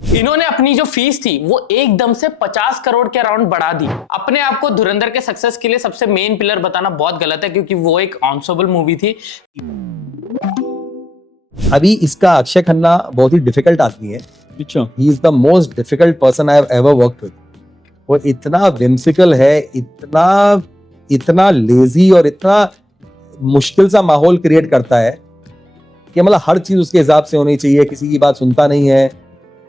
इन्होंने अपनी जो फीस थी वो एकदम से 50 करोड़ के अराउंड बढ़ा दी। अपने आप को धुरंधर के सक्सेस के लिए सबसे मेन पिलर बताना बहुत गलत है, क्योंकि वो एक ऑनसोबल मूवी थी। अभी इसका अक्षय खन्ना बहुत ही डिफिकल्ट आदमी है। He is the most difficult person I have ever worked with. वो इतना विम्सिकल है, इतना लेजी और इतना मुश्किल सा माहौल क्रिएट करता है कि मतलब हर चीज उसके हिसाब से होनी चाहिए, किसी की बात सुनता नहीं है,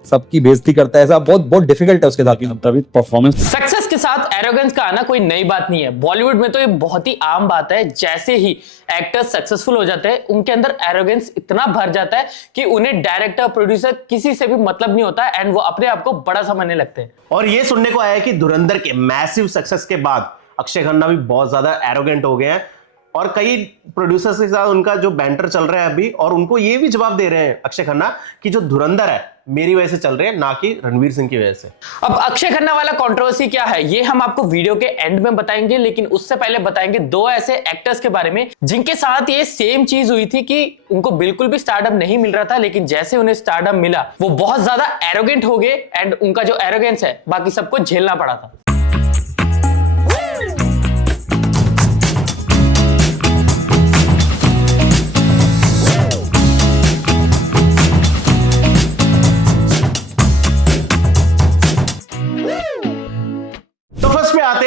सबकी बेइज्जती करता है। ऐसा बहुत बहुत डिफिकल्ट है उसके साथ। तभी परफॉर्मेंस। सक्सेस के साथ एरोगेंस का आना कोई नई बात नहीं है। बॉलीवुड में तो ये बहुत ही आम बात है। जैसे ही एक्टर्स सक्सेसफुल हो जाते हैं, उनके अंदर एरोगेंस इतना भर जाता है कि उन्हें डायरेक्टर प्रोड्यूसर किसी से भी मतलब नहीं होता एंड वो अपने आप को बड़ा समझने लगते हैं। और ये सुनने को आया है कि धुरंधर के मैसिव सक्सेस के बाद अक्षय खन्ना भी बहुत ज्यादा एरोगेंट हो गए हैं और कई प्रोड्यूसर्स के साथ उनका जो बैंटर चल रहा है अभी, और उनको ये भी जवाब दे रहे हैं अक्षय खन्ना कि जो धुरंधर है मेरी वजह से चल रहे हैं, ना कि रणवीर सिंह की वजह से। अब अक्षय खन्ना वाला कंट्रोवर्सी क्या है ये हम आपको वीडियो के एंड में बताएंगे, लेकिन उससे पहले बताएंगे दो ऐसे एक्टर्स के बारे में जिनके साथ ये सेम चीज हुई थी कि उनको बिल्कुल भी स्टारडम नहीं मिल रहा था, लेकिन जैसे उन्हें स्टारडम मिला वो बहुत ज्यादा एरोगेंट हो गए एंड उनका जो एरोगेंस है बाकी सबको झेलना पड़ा था।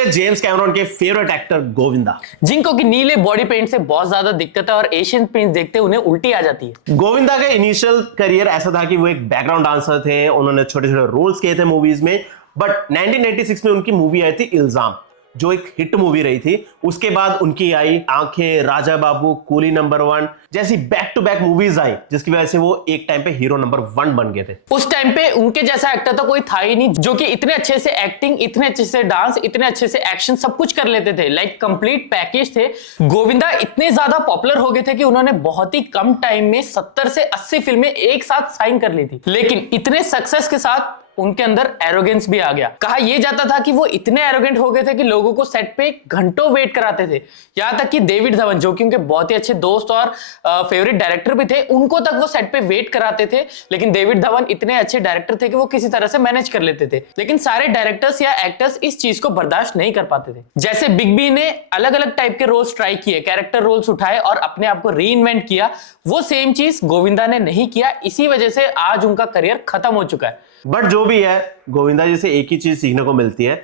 जेम्स कैमरॉन के फेवरेट एक्टर गोविंदा, जिनको कि नीले बॉडी पेंट से बहुत ज्यादा दिक्कत है और एशियन पेंट देखते उन्हें उल्टी आ जाती है। गोविंदा का इनिशियल करियर ऐसा था कि वो एक बैकग्राउंड डांसर थे, उन्होंने छोटे छोटे रोल्स किए थे मूवीज में, बट 1996 में उनकी मूवी आई थी इल्जाम, जो एक हिट मूवी रही थी। उसके बाद उनकी आई आंखें, राजा बाबू, कूली नंबर 1 जैसी बैक टू बैक मूवीज आई, जिसकी वजह से वो एक टाइम पे हीरो नंबर 1 बन गए थे। उस टाइम पे उनके जैसा एक्टर तो कोई था ही नहीं जो कि इतने अच्छे से एक्टिंग, इतने अच्छे से डांस, इतने अच्छे से एक्शन सब कुछ कर लेते थे। लाइक कंप्लीट पैकेज थे। गोविंदा इतने ज्यादा पॉपुलर हो गए थे कि उन्होंने बहुत ही कम टाइम में 70 से 80 फिल्में एक साथ साइन कर ली थी। लेकिन इतने सक्सेस के साथ उनके अंदर एरोगेंस भी आ गया। कहा यह जाता था कि वो इतने एरोगेंट हो गए थे कि लोगों को सेट पे घंटों वेट कराते थे। यहां तक कि डेविड धवन, जो कि उनके बहुत ही अच्छे दोस्त और फेवरेट डायरेक्टर भी थे, उनको तक वो सेट पे वेट कराते थे। लेकिन डेविड धवन इतने अच्छे डायरेक्टर थे कि वो किसी तरह से मैनेज कर लेते थे। लेकिन सारे डायरेक्टर्स या एक्टर्स इस चीज को बर्दाश्त नहीं कर पाते थे। जैसे बिग बी ने अलग अलग टाइप के रोल्स ट्राई किए, कैरेक्टर रोल्स उठाए और अपने आप को री इन्वेंट किया, वो सेम चीज गोविंदा ने नहीं किया। इसी वजह से आज उनका करियर खत्म हो चुका है। बट जो भी है, गोविंदा जी से एक ही चीज सीखने को मिलती है,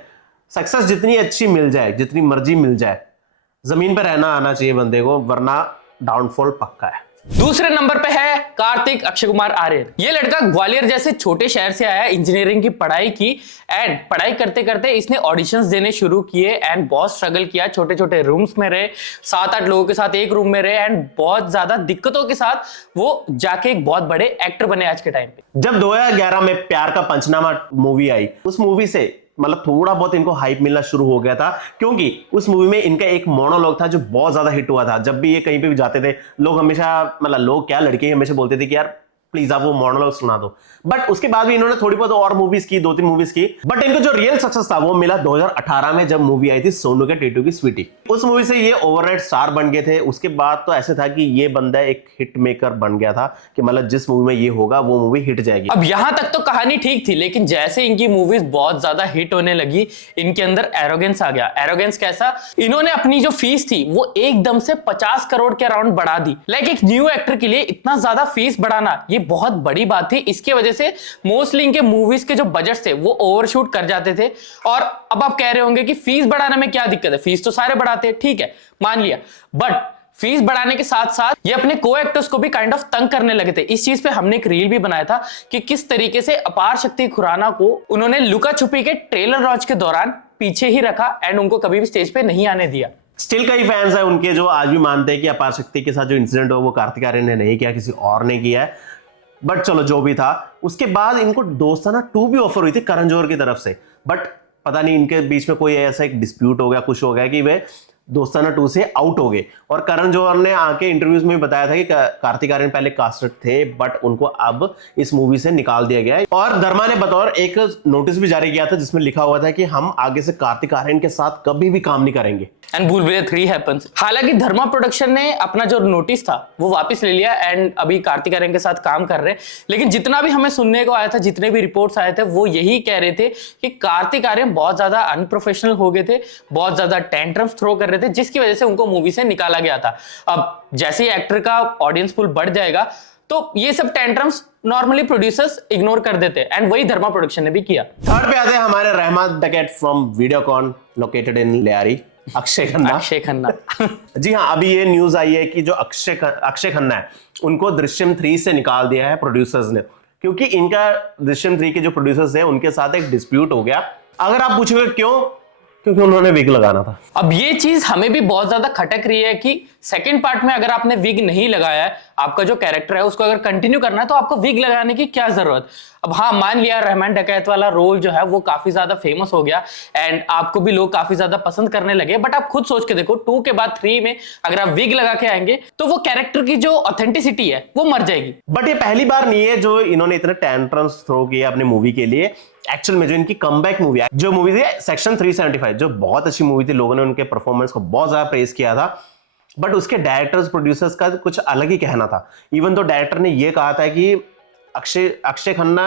सक्सेस जितनी अच्छी मिल जाए, जितनी मर्जी मिल जाए, जमीन पर रहना आना चाहिए बंदे को, वरना डाउनफॉल पक्का है। दूसरे नंबर पे है कार्तिक अक्षय कुमार आर्यन। ये लड़का ग्वालियर जैसे छोटे शहर से आया, इंजीनियरिंग की पढ़ाई की एंड पढ़ाई करते करते इसने ऑडिशंस देने शुरू किए एंड बहुत स्ट्रगल किया। छोटे छोटे रूम्स में रहे, 7-8 लोगों के साथ एक रूम में रहे एंड बहुत ज्यादा दिक्कतों के साथ वो जाके एक बहुत बड़े एक्टर बने आज के टाइम पे। जब 2011 में प्यार का पंचनामा मूवी आई, उस मूवी से मतलब थोड़ा बहुत इनको हाइप मिलना शुरू हो गया था, क्योंकि उस मूवी में इनका एक मोनोलॉग था जो बहुत ज्यादा हिट हुआ था। जब भी ये कहीं पे भी जाते थे, लोग हमेशा, मतलब लोग क्या, लड़के हमेशा बोलते थे कि यार प्लीज आप वो मोनोलॉग सुना दो। बट उसके बाद भी इन्होंने थोड़ी बहुत और मूवीज की, 2-3 मूवीज की, बट इनको जो रियल सक्सेस था वो मिला 2018 में, जब मूवी आई थी सोनू के टीटू की स्वीटी। उस मूवी से ये ओवरनाइट स्टार बन गए थे। उसके बाद तो ऐसे था कि ये बंदा एक हिट मेकर बन गया था कि मतलब जिस मूवी में ये होगा वो मूवी हिट जाएगी। अब यहां तक तो कहानी ठीक थी, लेकिन जैसे इनकी मूवीज बहुत ज्यादा हिट होने लगी, इनके अंदर एरोगेंस आ गया। एरोगेंस कैसा? इन्होंने अपनी जो फीस थी वो एकदम से 50 करोड़ के अराउंड बढ़ा दी। लाइक एक न्यू एक्टर के लिए इतना ज्यादा फीस बढ़ाना ये बहुत बड़ी बात थी। इसकी वजह से मोस्टली इनके मूवीज के जो बजट थे वो ओवरशूट कर जाते थे। और अब आप कह रहे होंगे कि फीस बढ़ाने में क्या दिक्कत है, फीस तो सारे बढ़ाते हैं, ठीक है मान लिया, बट फीस बढ़ाने के साथ साथ ये अपने को एक्टर्स को भी काइंड ऑफ तंग करने लगे थे। इस चीज पे हमने एक रील भी बनाया था कि किस तरीके से अपार शक्ति खुराना को उन्होंने लुका छुपी के ट्रेलर लॉन्च के दौरान पीछे ही रखा एंड उनको कभी भी स्टेज पे नहीं आने दिया। स्टिल कई फैंस हैं उनके जो आज भी मानते हैं कि अपार शक्ति के साथ जो इंसिडेंट हो वो कार्तिक आर्यन ने नहीं किया, किसी और ने किया है। बट चलो जो भी था, उसके बाद इनको दोस्ताना 2 भी ऑफर हुई थी करण जौहर की तरफ से, बट पता नहीं इनके बीच में कोई ऐसा एक डिस्प्यूट हो गया, कुछ हो गया कि वे दोस्ताना 2 से आउट हो गए। और करण जौहर ने आके इंटरव्यूज में बताया था कि कार्तिक आर्यन पहले कास्टेड थे, बट उनको अब इस मूवी से निकाल दिया गया है। और धर्मा ने बतौर एक नोटिस भी जारी किया था जिसमें लिखा हुआ था कि हम आगे से कार्तिक आर्यन के साथ कभी भी काम नहीं करेंगे। एंड भूल भुलैया 3 हैपेंस। हालांकि धर्मा प्रोडक्शन ने अपना जो नोटिस था वो वापस ले लिया एंड अभी कार्तिक आर्यन के साथ काम कर रहे हैं, लेकिन जितना भी हमें सुनने को आया था, जितने भी रिपोर्ट्स आए थे, वो यही कह रहे थे कि कार्तिक आर्यन बहुत ज्यादा अनप्रोफेशनल हो गए थे, बहुत ज्यादा टेंट्रम्स थ्रो कर रहे थे, जिसकी वजह से उनको मूवी से निकाला गया था। अब जैसे ही एक्टर का ऑडियंस पुल बढ़ जाएगा तो ये सब टेंट्रम्स नॉर्मली प्रोड्यूसर्स इग्नोर कर देते हैं एंड वही धर्मा प्रोडक्शन ने भी किया। थर्ड पे आते हैं हमारे Rehman Dakait from Videocon located in Lyari, Akshaye Khanna. Akshaye Khanna ji हाँ, अभी ये न्यूज आई है कि जो अक्षय खन्ना है उनको दृश्यम 3 से निकाल दिया है प्रोड्यूसर्स ने, क्योंकि इनका दृश्यम 3 के जो प्रोड्यूसर्स हैं उनके साथ एक डिस्प्यूट हो गया। अगर आप पूछोगे क्यों, क्योंकि उन्होंने विग लगाना था। अब ये चीज हमें भी बहुत ज्यादा खटक रही है कि सेकंड पार्ट में अगर आपने विग नहीं लगाया है, आपका जो कैरेक्टर है उसको अगर कंटिन्यू करना है तो आपको विग लगाने की क्या जरूरत। अब हाँ, मान लिया रहमान डकैत वाला रोल जो है वो काफी ज्यादा फेमस हो गया एंड आपको भी लोग काफी ज्यादा पसंद करने लगे, बट आप खुद सोच के देखो 2 के बाद 3 में अगर आप विग लगा के आएंगे तो वो कैरेक्टर की जो ऑथेंटिसिटी है वो मर जाएगी। बट ये पहली बार नहीं है जो इन्होंने इतने टेंट्रम्स थ्रो किए अपने मूवी के लिए। एक्चुअल में जो इनकी कमबैक मूवी है, जो मूवी थी सेक्शन 375, जो बहुत अच्छी मूवी थी, लोगों ने उनके परफॉर्मेंस को बहुत ज्यादा प्रेज किया था, बट उसके डायरेक्टर्स प्रोड्यूसर्स का कुछ अलग ही कहना था। इवन तो डायरेक्टर ने यह कहा था कि अक्षय खन्ना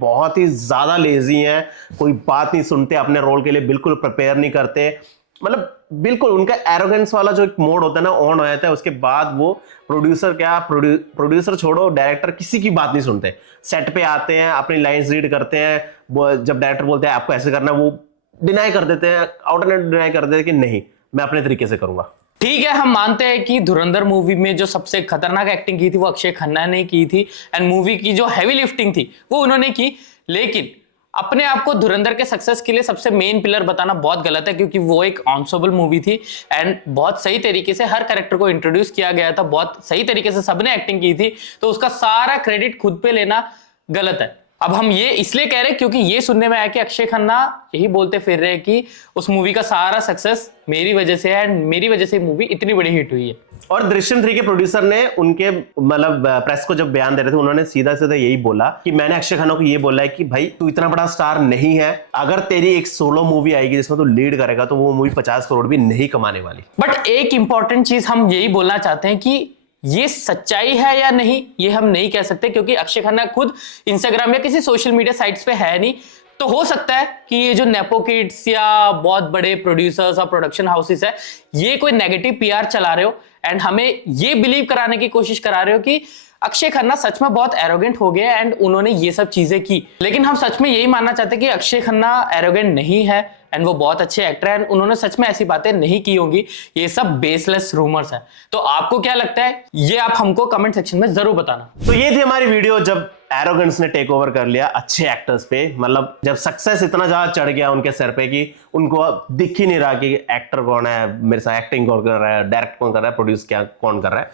बहुत ही ज्यादा लेजी हैं, कोई बात नहीं सुनते, अपने रोल के लिए बिल्कुल प्रिपेयर नहीं करते, मतलब बिल्कुल उनका एरोगेंस वाला जो एक मोड होता है ना ऑन हो जाता है। उसके बाद वो प्रोड्यूसर छोड़ो, डायरेक्टर किसी की बात नहीं सुनते, सेट पे आते हैं, अपनी लाइंस रीड करते हैं, जब डायरेक्टर बोलते हैं आपको ऐसे करना है, वो डिनाई कर देते हैं, आउट एंड डिनाई कर देते हैं कि नहीं मैं अपने तरीके से करूंगा। ठीक है, हम मानते हैं कि धुरंधर मूवी में जो सबसे खतरनाक एक्टिंग की थी वो अक्षय खन्ना ने की थी एंड मूवी की जो हैवी लिफ्टिंग थी वो उन्होंने की, लेकिन अपने आप को धुरंधर के सक्सेस के लिए सबसे मेन पिलर बताना बहुत गलत है, क्योंकि वो एक ऑनसोबल मूवी थी एंड बहुत सही तरीके से हर कैरेक्टर को इंट्रोड्यूस किया गया था, बहुत सही तरीके से सबने एक्टिंग की थी, तो उसका सारा क्रेडिट खुद पे लेना गलत है। अब हम ये इसलिए कह रहे हैं क्योंकि ये सुनने में आया कि अक्षय खन्ना यही बोलते फिर रहे हैं कि उस मूवी का सारा सक्सेस मेरी वजह से है एंड मेरी वजह से मूवी इतनी बड़ी हिट हुई है। और दृश्यम 3 के प्रोड्यूसर ने उनके मतलब प्रेस को जब बयान दे रहे थे, उन्होंने सीधा सीधा यही बोला कि मैंने अक्षय खन्ना को ये बोला है कि भाई तू इतना बड़ा स्टार नहीं है, अगर तेरी एक सोलो मूवी आएगी जिसमें तू लीड करेगा तो वो मूवी 50 करोड़ भी नहीं कमाने वाली। बट एक इंपॉर्टेंट चीज हम यही बोलना चाहते हैं कि ये सच्चाई है या नहीं ये हम नहीं कह सकते, क्योंकि अक्षय खन्ना खुद इंस्टाग्राम या किसी सोशल मीडिया साइट्स पे है नहीं। तो हो सकता है कि ये जो नेपो किड्स या बहुत बड़े प्रोड्यूसर्स और प्रोडक्शन हाउसेस है ये कोई नेगेटिव पीआर चला रहे हो एंड हमें ये बिलीव कराने की कोशिश करा रहे हो कि अक्षय खन्ना सच में बहुत एरोगेंट हो गए एंड उन्होंने ये सब चीजें की। लेकिन हम सच में यही मानना चाहते हैं कि अक्षय खन्ना एरोगेंट नहीं है एंड वो बहुत अच्छे एक्टर हैं, उन्होंने सच में ऐसी बातें नहीं की होंगी, ये सब बेसलेस रूमर्स हैं। तो आपको क्या लगता है ये आप हमको कमेंट सेक्शन में जरूर बताना। तो ये थी हमारी वीडियो जब एरोगेंस ने टेक ओवर कर लिया अच्छे एक्टर्स पे, मतलब जब सक्सेस इतना ज्यादा चढ़ गया उनके सर पे कि उनको दिख ही नहीं रहा कि एक्टर कौन है, मेरे साथ एक्टिंग कौन कर रहा है, डायरेक्ट कौन कर रहा है, प्रोड्यूस क्या कौन कर रहा है,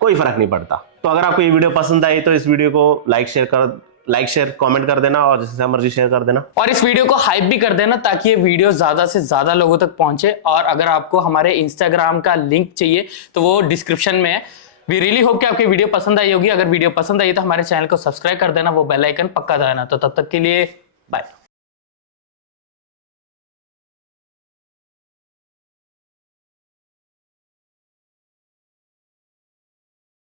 कोई फर्क नहीं पड़ता। तो अगर आपको ये वीडियो पसंद आई तो इस वीडियो को लाइक शेयर कमेंट कर देना और जैसे मर्जी शेयर कर देना, और इस वीडियो को हाइप भी कर देना ताकि ये वीडियो ज्यादा से ज्यादा लोगों तक पहुंचे। और अगर आपको हमारे इंस्टाग्राम का लिंक चाहिए तो वो डिस्क्रिप्शन में है। वी रियली होप कि आपकी वीडियो पसंद आई होगी। अगर वीडियो पसंद आई तो हमारे चैनल को सब्सक्राइब कर देना, वो बेल आइकन पक्का दबाना। तो तब तक के लिए बाय।